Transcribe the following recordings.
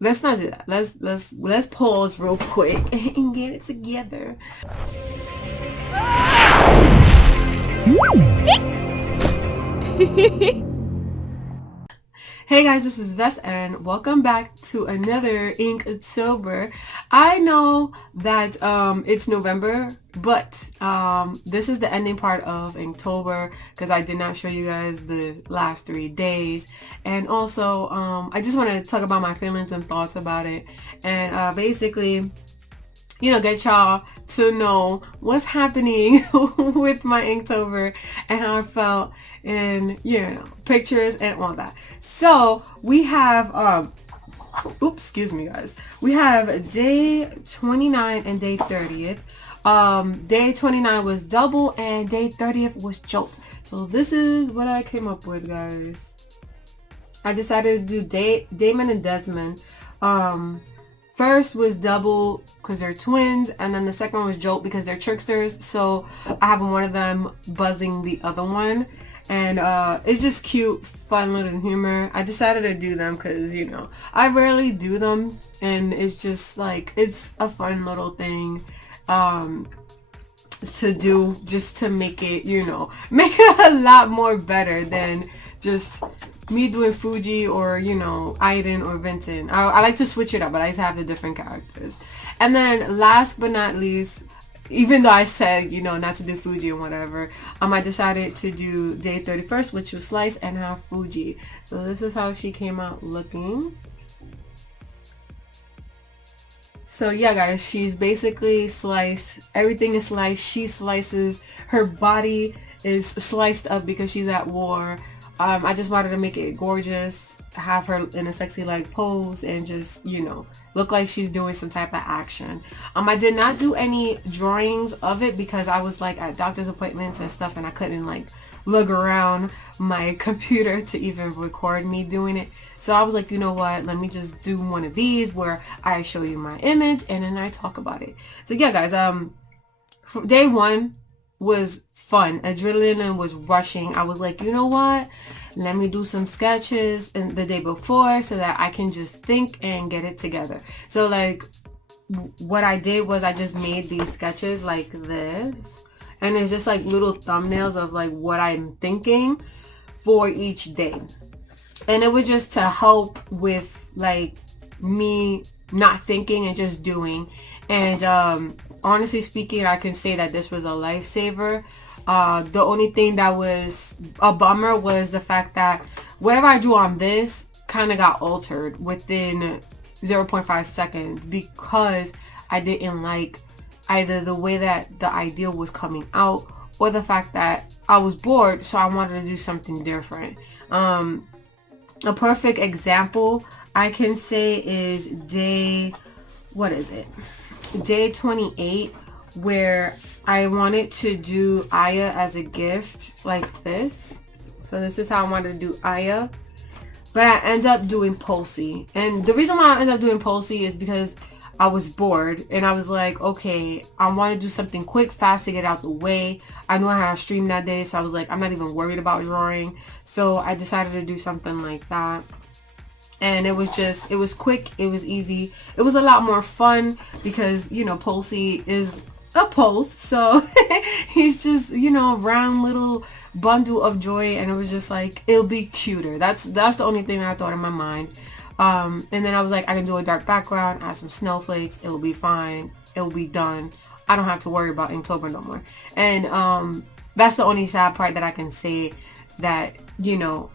let's not do that. Let's pause real quick and get it together. Hey guys, this is Vess and welcome back to another Inktober. I know that it's November, but this is the ending part of Inktober because I did not show you guys the last 3 days. And also I just want to talk about my feelings and thoughts about it, and basically, you know, get y'all to know what's happening with my Inktober and how I felt, and you know, pictures and all that. So we have oops, excuse me guys, we have day 29 and day 30th. Day 29 was double and day 30th was jolt. So this is what I came up with, guys. I decided to do Damon and Desmond. First was double because they're twins, and then the second one was jolt because they're tricksters. So I have one of them buzzing the other one, and it's just cute, fun little humor. I decided to do them because, you know, I rarely do them, and it's just like, it's a fun little thing to do, just to make it, you know, make it a lot more better than just me doing Fuji or, you know, Aiden or Vincent. I like to switch it up, but I just have the different characters. And then last but not least, even though I said, you know, not to do Fuji and whatever, I decided to do day 31st, which was Slice, and have Fuji. So this is how she came out looking. So yeah guys, she's basically Slice. Everything is Slice. She slices. Her body is sliced up because she's at war. I just wanted to make it gorgeous, have her in a sexy like pose, and just, you know, look like she's doing some type of action. I did not do any drawings of it because I was like at doctor's appointments and stuff, and I couldn't like look around my computer to even record me doing it. So I was like, you know what, let me just do one of these where I show you my image and then I talk about it. So yeah guys, day one was fun. Adrenaline was rushing. I was like, you know what, let me do some sketches in the day before so that I can just think and get it together. So like what I did was I just made these sketches like this, and it's just like little thumbnails of like what I'm thinking for each day. And it was just to help with like me not thinking and just doing. And honestly speaking, I can say that this was a lifesaver. The only thing that was a bummer was the fact that whatever I drew on this kind of got altered within 0.5 seconds because I didn't like either the way that the idea was coming out or the fact that I was bored, so I wanted to do something different. A perfect example I can say is day 28, where I wanted to do Aya as a gift like this. So this is how I wanted to do Aya, but I end up doing Pulsey. And the reason why I ended up doing Pulsey is because I was bored and I was like, okay, I want to do something quick, fast to get out the way. I knew I had a stream that day, so I was like, I'm not even worried about drawing. So I decided to do something like that. And it was quick, it was easy. It was a lot more fun because, you know, Pulsey is a pulse, so he's just, you know, a round little bundle of joy, and it was just like, it'll be cuter. That's the only thing that I thought in my mind. And then I was like, I can do a dark background, add some snowflakes, it'll be fine, it'll be done. I don't have to worry about Inktober no more. And that's the only sad part that I can say that, you know,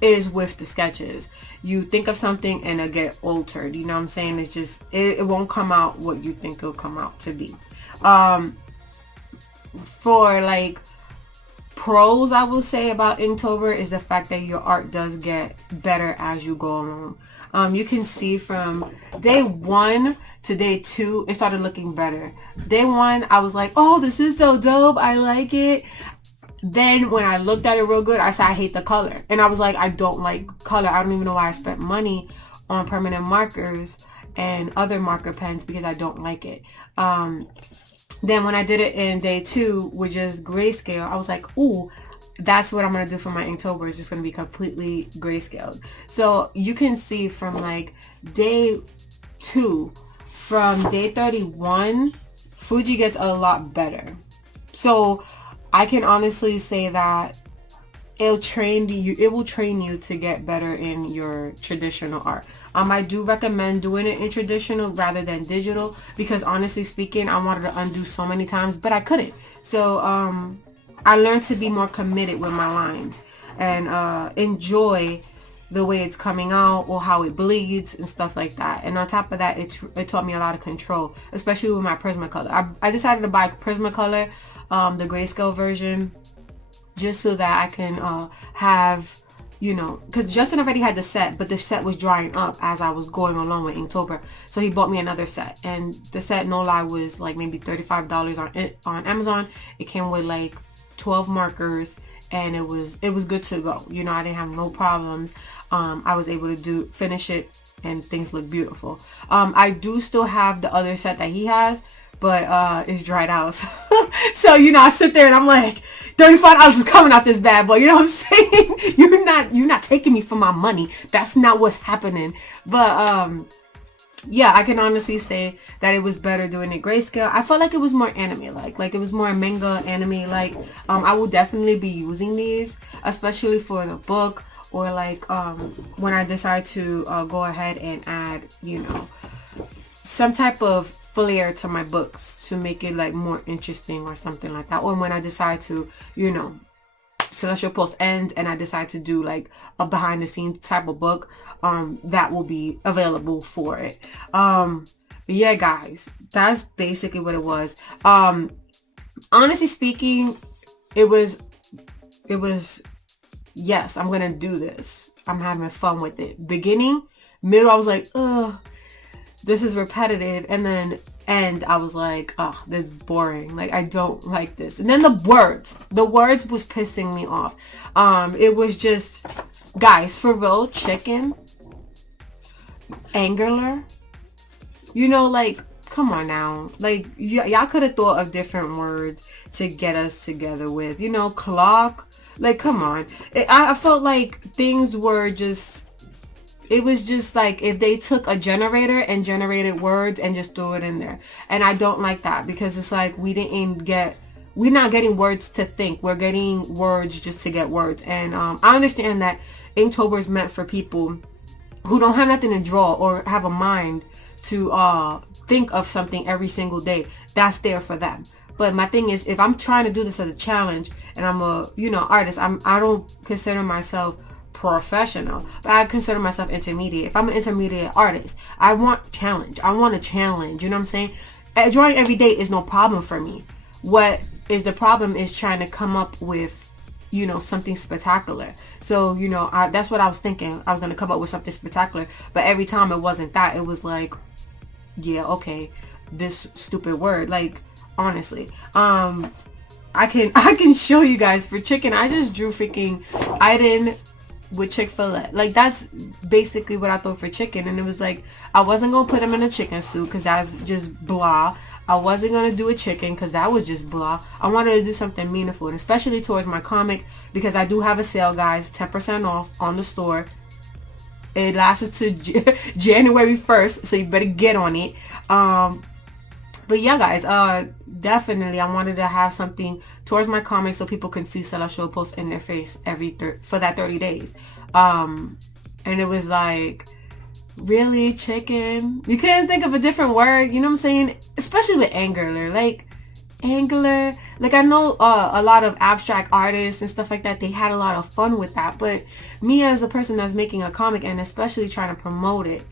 is with the sketches. You think of something and it'll get altered, you know what I'm saying? It's just, it won't come out what you think it'll come out to be. For like pros, I will say about Inktober is the fact that your art does get better as you go along. You can see from day 1 to day 2, it started looking better. Day 1, I was like, oh, this is so dope, I like it. Then when I looked at it real good, I said I hate the color. And I was like, I don't like color. I don't even know why I spent money on permanent markers and other marker pens because I don't like it. Then when I did it in day 2 with just grayscale, I was like, ooh, that's what I'm going to do for my Inktober. It's just going to be completely grayscaled. So you can see from like day 2, from day 31, Fuji gets a lot better. So I can honestly say that it will train you to get better in your traditional art. I do recommend doing it in traditional rather than digital, because honestly speaking, I wanted to undo so many times, but I couldn't. So I learned to be more committed with my lines and enjoy the way it's coming out or how it bleeds and stuff like that. And on top of that, it taught me a lot of control, especially with my Prismacolor. I decided to buy Prismacolor, the grayscale version, just so that I can have, you know, because Justin already had the set, but the set was drying up as I was going along with Inktober. So he bought me another set, and the set, no lie, was like maybe $35 on Amazon. It came with like 12 markers, and it was good to go. You know, I didn't have no problems. I was able to finish it, and things look beautiful. I do still have the other set that he has, but it's dried out. So, you know, I sit there and I'm like, $35 is coming out this bad boy. You know what I'm saying? You're not taking me for my money. That's not what's happening. But yeah, I can honestly say that it was better doing it grayscale. I felt like it was more anime like it was more manga anime like. I will definitely be using these, especially for the book, or like when I decide to go ahead and add, you know, some type of flair to my books to make it like more interesting or something like that. Or when I decide to, you know, Celestial Post end and I decide to do like a behind the scenes type of book, that will be available for it. But yeah, guys, that's basically what it was. Honestly speaking, it was yes, I'm gonna do this. I'm having fun with it. Beginning, middle, I was like, ugh, this is repetitive, and then end, I was like, oh, this is boring. Like, I don't like this. And then the words was pissing me off. It was just, guys, for real, chicken, angular, you know, like, come on now. Like, y'all could have thought of different words to get us together with, you know, clock. Like, come on. I felt like things were just, it was just like if they took a generator and generated words and just threw it in there. And I don't like that, because it's like we're not getting words to think. We're getting words just to get words. And I understand that Inktober is meant for people who don't have nothing to draw or have a mind to think of something every single day. That's there for them. But my thing is, if I'm trying to do this as a challenge and I'm a, you know, artist, I don't consider myself professional, but I consider myself intermediate. If I'm an intermediate artist, I want challenge. I want a challenge. You know what I'm saying? Drawing every day is no problem for me. What is the problem is trying to come up with, you know, something spectacular. So, you know, that's what I was thinking. I was going to come up with something spectacular, but every time it wasn't that. It was like, yeah, okay, this stupid word. Like, honestly, I can show you guys for chicken. I just drew freaking Iden with Chick-fil-A. Like, that's basically what I thought for chicken. And it was like, I wasn't gonna put him in a chicken suit because that's just blah. I wasn't gonna do a chicken because that was just blah. I wanted to do something meaningful, and especially towards my comic, because I do have a sale, guys, 10% off on the store. It lasted to January 1st, so you better get on it. But yeah, guys, definitely I wanted to have something towards my comics so people can see Celestial Post in their face for that 30 days. And it was like, really, chicken? You couldn't think of a different word, you know what I'm saying? Especially with angular, like angular. Like, I know a lot of abstract artists and stuff like that, they had a lot of fun with that. But me as a person that's making a comic and especially trying to promote it,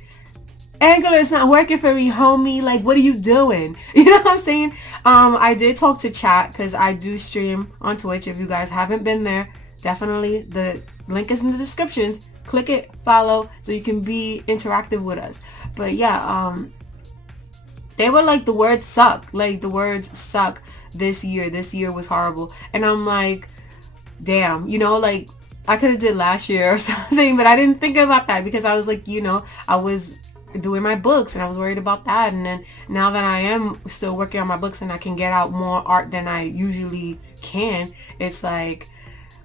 angular is not working for me, homie. Like, what are you doing? You know what I'm saying? I did talk to chat because I do stream on Twitch. If you guys haven't been there, definitely the link is in the descriptions. Click it, follow, so you can be interactive with us. But yeah, they were like, the words suck. Like, the words suck this year. This year was horrible. And I'm like, damn, you know, like, I could have did last year or something, but I didn't think about that because I was like, you know, I was doing my books and I was worried about that. And then now that I am still working on my books and I can get out more art than I usually can, it's like,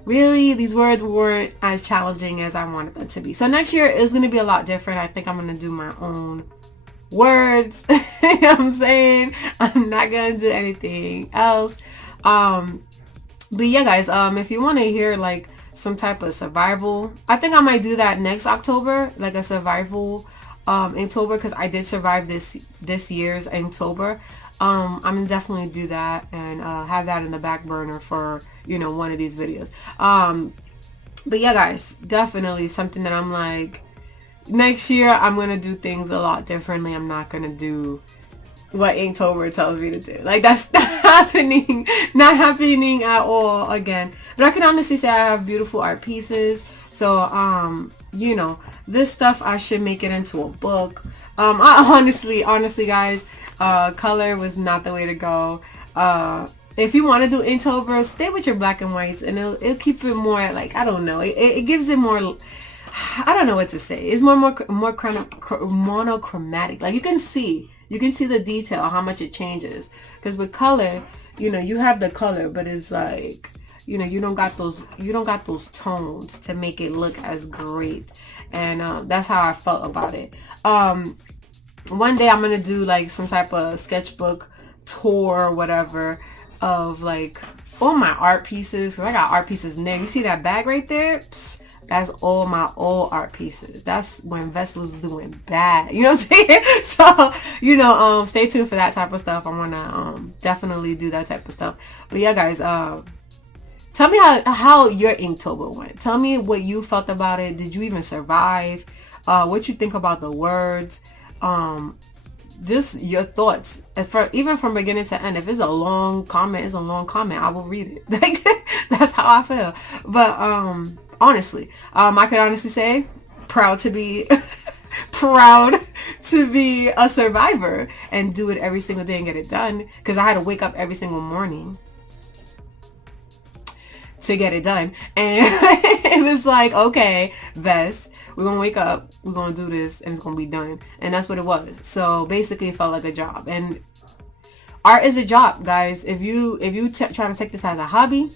really these words weren't as challenging as I wanted them to be. So next year is going to be a lot different. I think I'm going to do my own words. You know what I'm saying? I'm not going to do anything else. But yeah, guys, if you want to hear like some type of survival, I think I might do that next October, like a survival Inktober, because I did survive this year's Inktober. I'm gonna definitely do that and have that in the back burner for, you know, one of these videos. But yeah, guys, definitely something that I'm like, next year I'm gonna do things a lot differently. I'm not gonna do what Inktober tells me to do. Like, that's not happening. Not happening at all again. But I can honestly say I have beautiful art pieces. So, you know, this stuff I should make it into a book. I honestly, guys, color was not the way to go. If you want to do Inktober, stay with your black and whites, and it'll keep it more like, I don't know. It gives it more. I don't know what to say. It's more monochromatic. Like, you can see the detail, how much it changes. Because with color, you know, you have the color, but it's like, you know, you don't got those tones to make it look as great. And that's how I felt about it. One day I'm gonna do like some type of sketchbook tour or whatever of like all my art pieces. Cause I got art pieces in there. You see that bag right there? Psst. That's all my old art pieces. That's when Vess was doing bad. You know what I'm saying? So, you know, stay tuned for that type of stuff. I want to definitely do that type of stuff. But yeah, guys, tell me how your Inktober went. Tell me what you felt about it. Did you even survive? What you think about the words? Just your thoughts. Even from beginning to end. If it's a long comment, it's a long comment. I will read it. Like, that's how I feel. But honestly, I could honestly say proud to be a survivor and do it every single day and get it done, because I had to wake up every single morning to get it done. And it was like, okay, Vess, we're gonna wake up, we're gonna do this, and it's gonna be done. And that's what it was. So basically it felt like a job. And art is a job, guys. If you try to take this as a hobby,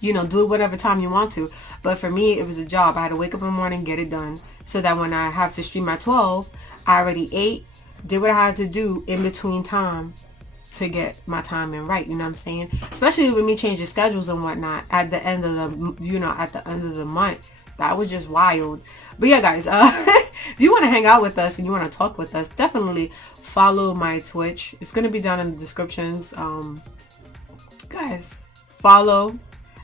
you know, do it whatever time you want to. But for me, it was a job. I had to wake up in the morning, get it done, so that when I have to stream at 12, I already ate, did what I had to do in between time to get my time in right. You know what I'm saying? Especially with me changing schedules and whatnot at the end of the month. That was just wild. But yeah, guys, if you want to hang out with us and you want to talk with us, definitely follow my Twitch. It's going to be down in the descriptions. Guys, follow.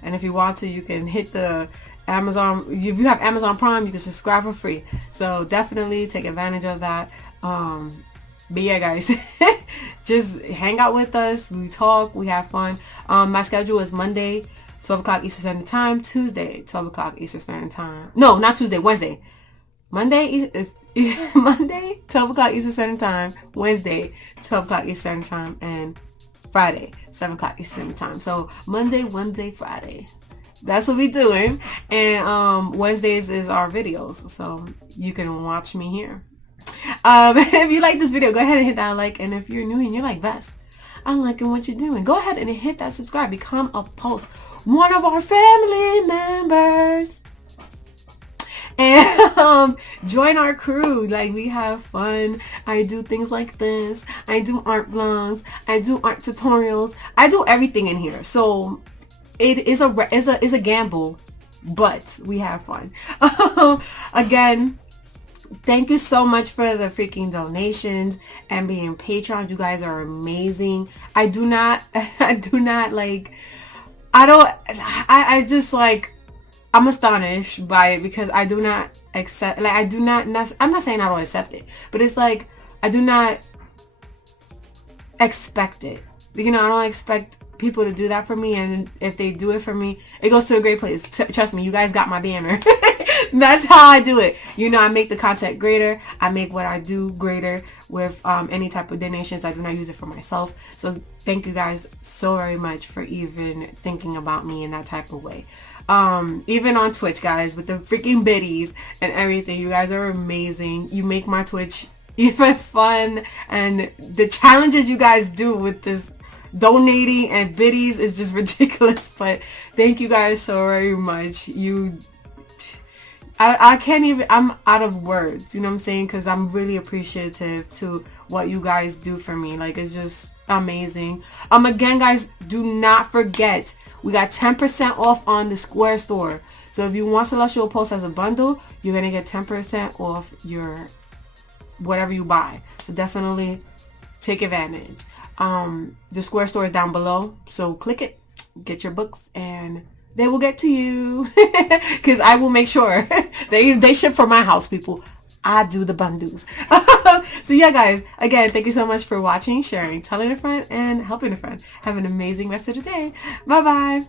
And if you want to, you can hit the Amazon. If you have Amazon Prime, you can subscribe for free. So definitely take advantage of that. But yeah, guys, just hang out with us. We talk. We have fun. My schedule is Monday, 12 o'clock Eastern Standard Time. Tuesday, 12 o'clock Eastern Standard Time. No, not Tuesday. Wednesday. Monday is Monday, 12 o'clock Eastern Standard Time. Wednesday, 12 o'clock Eastern Standard Time. And Friday, 7 o'clock Eastern Time. So Monday, Wednesday, Friday. That's what we doing. And Wednesdays is our videos. So you can watch me here. If you like this video, go ahead and hit that like. And if you're new and you're like, Vess, I'm liking what you're doing, go ahead and hit that subscribe. Become a post. One of our family members. And join our crew. Like, we have fun. I do things like this. I do art vlogs. I do art tutorials. I do everything in here. So it is a gamble, but we have fun. Again, thank you so much for the freaking donations and being Patreon. You guys are amazing. I just like, I'm astonished by it, because I do not accept, like, I'm not saying I don't accept it, but it's like, I do not expect it. You know, I don't expect people to do that for me, and if they do it for me, it goes to a great place. Trust me, you guys got my banner. That's how I do it. You know, I make the content greater. I make what I do greater with any type of donations. I do not use it for myself. So thank you guys so very much for even thinking about me in that type of way. Even on Twitch, guys, with the freaking biddies and everything, you guys are amazing. You make my Twitch even fun, and the challenges you guys do with this donating and biddies is just ridiculous. But thank you guys so very much. I can't even, I'm out of words, you know what I'm saying? Because I'm really appreciative to what you guys do for me. Like, it's just amazing. Again, guys, do not forget, we got 10% off on the Square store. So if you want Celestial Pulse as a bundle, you're going to get 10% off your whatever you buy. So definitely take advantage. The Square store is down below. So click it, get your books, and they will get to you. Because I will make sure they ship from my house, people. I do the bundles. So yeah, guys, again, thank you so much for watching, sharing, telling a friend, and helping a friend. Have an amazing rest of the day. Bye bye.